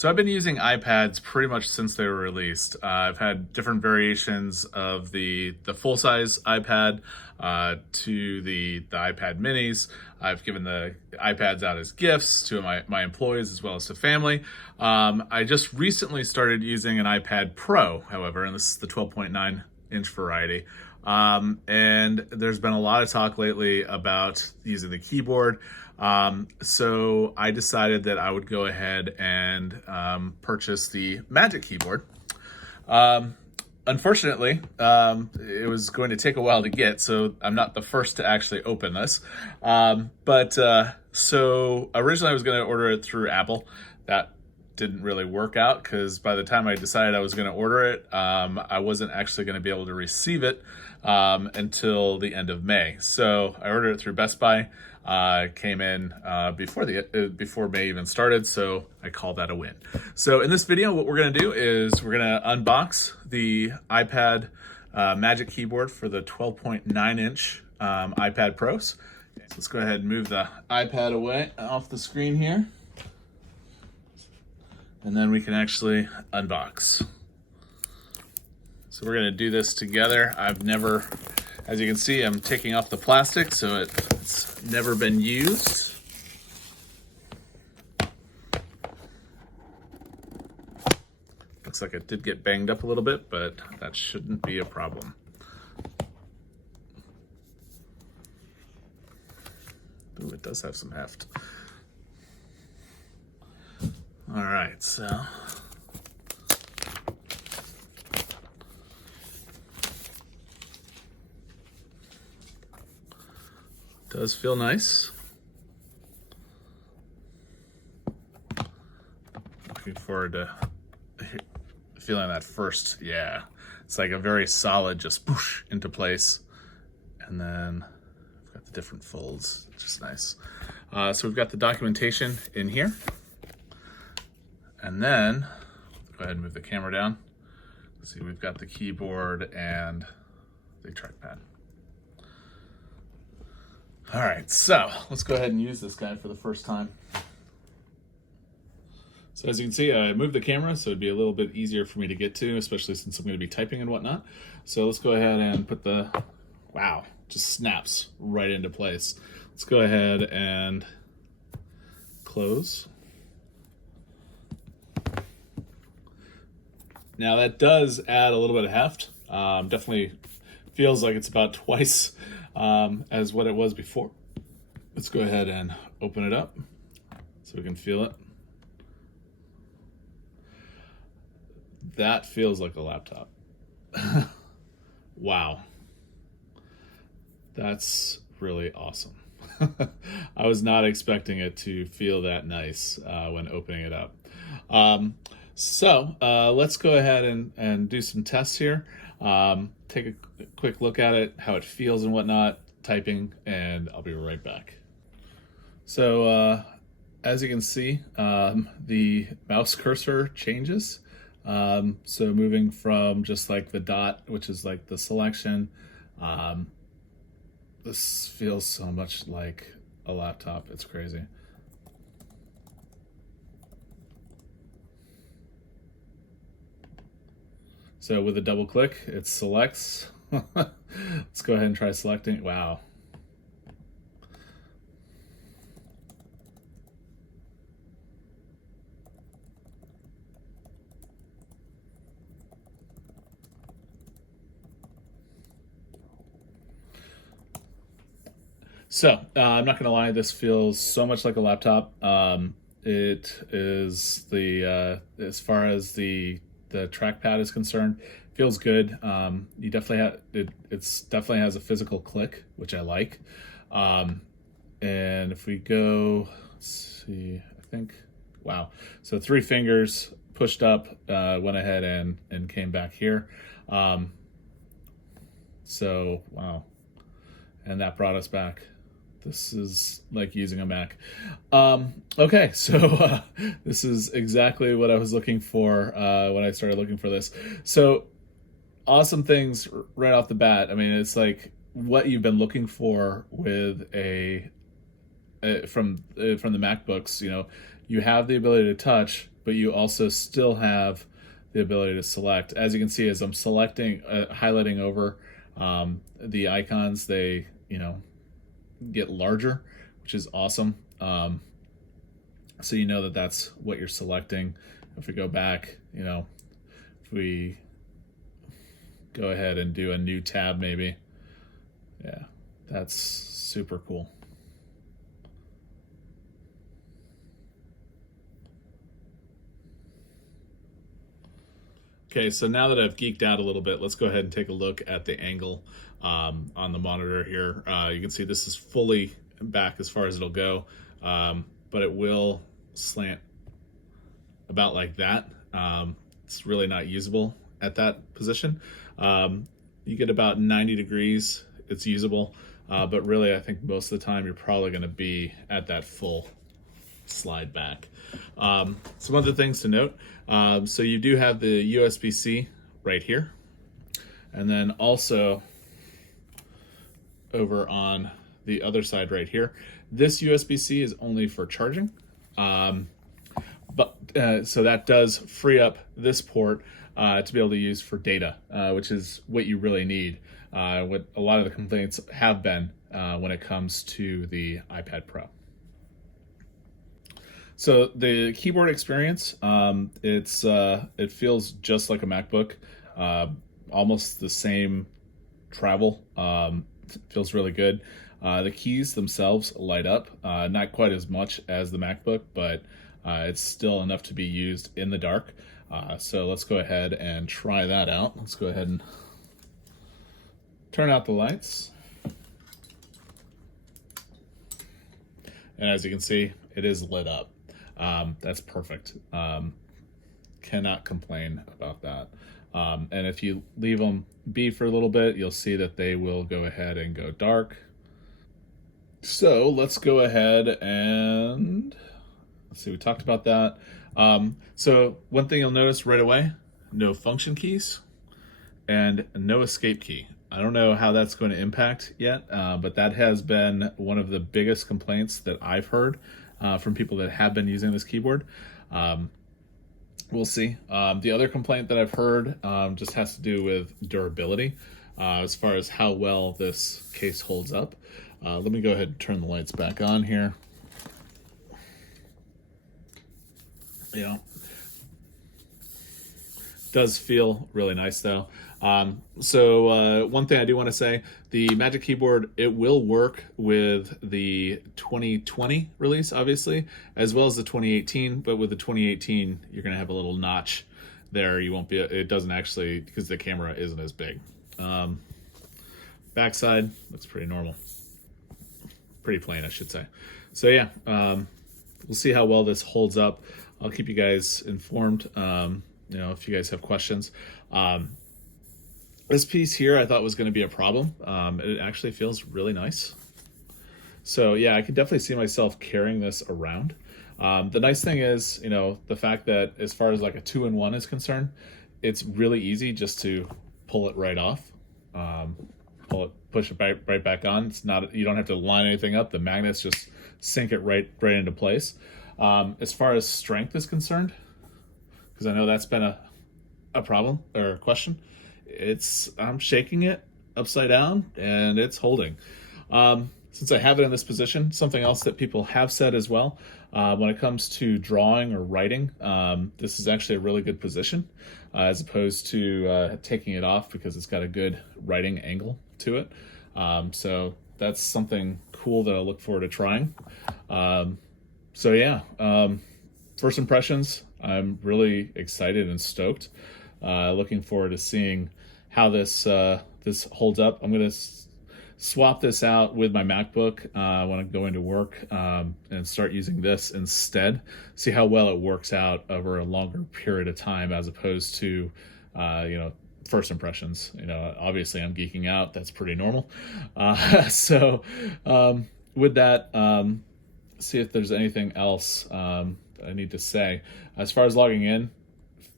So I've been using iPads pretty much since they were released. I've had different variations of the full-size iPad to the iPad minis. I've given the iPads out as gifts to my employees as well as to family. I just recently started using an iPad Pro, however, and this is the 12.9-inch variety. And there's been a lot of talk lately about using the keyboard. So I decided that I would go ahead and purchase the Magic Keyboard. Unfortunately, it was going to take a while to get, so I'm not the first to actually open this. So originally I was going to order it through Apple. That didn't really work out because by the time I decided I was going to order it, I wasn't actually going to be able to receive it until the end of May. So I ordered it through Best Buy. Came in before May even started, so I call that a win. So in this video, what we're going to do is we're going to unbox the iPad Magic Keyboard for the 12.9-inch iPad Pros. So let's go ahead and move the iPad away off the screen here, and then we can actually unbox. So we're going to do this together. As you can see, I'm taking off the plastic, so it's never been used. Looks like it did get banged up a little bit, but that shouldn't be a problem. Ooh, it does have some heft. All right, so does feel nice. Looking forward to feeling that first. Yeah, it's like a very solid, just push into place. And then we've got the different folds, which is nice. So we've got the documentation in here. And then, go ahead and move the camera down. Let's see, we've got the keyboard and the trackpad. All right, so let's go ahead and use this guy for the first time. So as you can see, I moved the camera so it'd be a little bit easier for me to get to, especially since I'm going to be typing and whatnot. So let's go ahead and put wow, just snaps right into place. Let's go ahead and close. Now that does add a little bit of heft. Definitely feels like it's about twice as what it was before. Let's go ahead and open it up so we can feel it. That feels like a laptop. Wow. That's really awesome. I was not expecting it to feel that nice when opening it up. So let's go ahead and do some tests here. Take a quick look at it, how it feels and whatnot, typing, and I'll be right back. So as you can see, the mouse cursor changes. So moving from just like the dot, which is like the selection, this feels so much like a laptop. It's crazy. So with a double click, it selects. Let's go ahead and try selecting. Wow. So I'm not gonna lie, this feels so much like a laptop. It is as far as the trackpad is concerned, feels good. You definitely have it's definitely has a physical click, which I like. And if we go, let's see, I think, wow. So 3 fingers pushed up, went ahead and came back here. So wow, and that brought us back. This is like using a Mac. Okay, so this is exactly what I was looking for when I started looking for this. So awesome things right off the bat. I mean, it's like what you've been looking for with from the MacBooks. You know, you have the ability to touch, but you also still have the ability to select. As you can see, as I'm selecting, highlighting over the icons, they, get larger, which is awesome. So you know that that's what you're selecting. If we go back, if we go ahead and do a new tab maybe, yeah, that's super cool. Okay, so now that I've geeked out a little bit, let's go ahead and take a look at the angle on the monitor here. You can see this is fully back as far as it'll go, but it will slant about like that. It's really not usable at that position. You get about 90 degrees, it's usable, but really I think most of the time you're probably going to be at that full slide back. Some other things to note. So you do have the USB-C right here. And then also over on the other side right here, this USB-C is only for charging. So that does free up this port to be able to use for data, which is what you really need. What a lot of the complaints have been when it comes to the iPad Pro. So the keyboard experience, it feels just like a MacBook, almost the same travel. Feels really good. The keys themselves light up, not quite as much as the MacBook, but it's still enough to be used in the dark. So let's go ahead and try that out. Let's go ahead and turn out the lights. And as you can see, it is lit up. That's perfect. Cannot complain about that. And if you leave them be for a little bit, you'll see that they will go ahead and go dark. So let's go ahead and let's see, we talked about that. So one thing you'll notice right away, no function keys and no escape key. I don't know how that's going to impact yet, but that has been one of the biggest complaints that I've heard from people that have been using this keyboard. We'll see. The other complaint that I've heard just has to do with durability, as far as how well this case holds up. Let me go ahead and turn the lights back on here. Yeah. Does feel really nice though. So one thing I do want to say, the Magic Keyboard, it will work with the 2020 release, obviously, as well as the 2018, but with the 2018, you're going to have a little notch there. You won't be, it doesn't actually, because the camera isn't as big. Backside looks pretty normal. Pretty plain, I should say. So yeah, we'll see how well this holds up. I'll keep you guys informed, if you guys have questions. This piece here I thought was going to be a problem. It actually feels really nice. So yeah, I could definitely see myself carrying this around. The nice thing is, the fact that as far as like a 2-in-1 is concerned, it's really easy just to pull it right off. Push it right back on. It's not, you don't have to line anything up. The magnets just sink it right into place. As far as strength is concerned, because I know that's been a problem or a question, I'm shaking it upside down and it's holding. Since I have it in this position, something else that people have said as well, when it comes to drawing or writing, this is actually a really good position, as opposed to taking it off, because it's got a good writing angle to it. So that's something cool that I look forward to trying. So yeah, first impressions, I'm really excited and stoked. Looking forward to seeing how this holds up. I'm going to swap this out with my MacBook when I'm going to work, and start using this instead. See how well it works out over a longer period of time, as opposed to, first impressions. Obviously I'm geeking out. That's pretty normal. So with that, see if there's anything else I need to say. As far as logging in,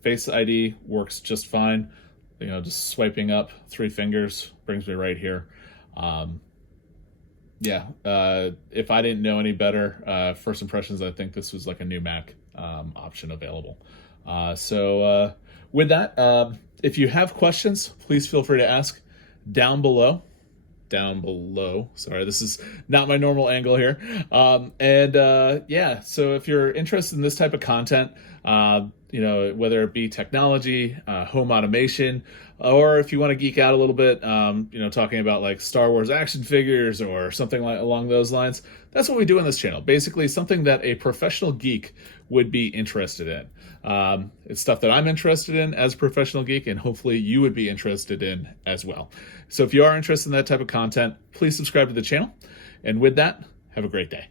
Face ID works just fine. Just swiping up 3 fingers brings me right here. Yeah, if I didn't know any better, first impressions, I think this was like a new Mac option available. With that, if you have questions, please feel free to ask down below. Down below. Sorry, this is not my normal angle here. Yeah, so if you're interested in this type of content, whether it be technology, home automation, or if you want to geek out a little bit, talking about like Star Wars action figures or something like along those lines, that's what we do on this channel. Basically, something that a professional geek would be interested in. It's stuff that I'm interested in as a professional geek, and hopefully you would be interested in as well. So if you are interested in that type of content, please subscribe to the channel. And with that, have a great day.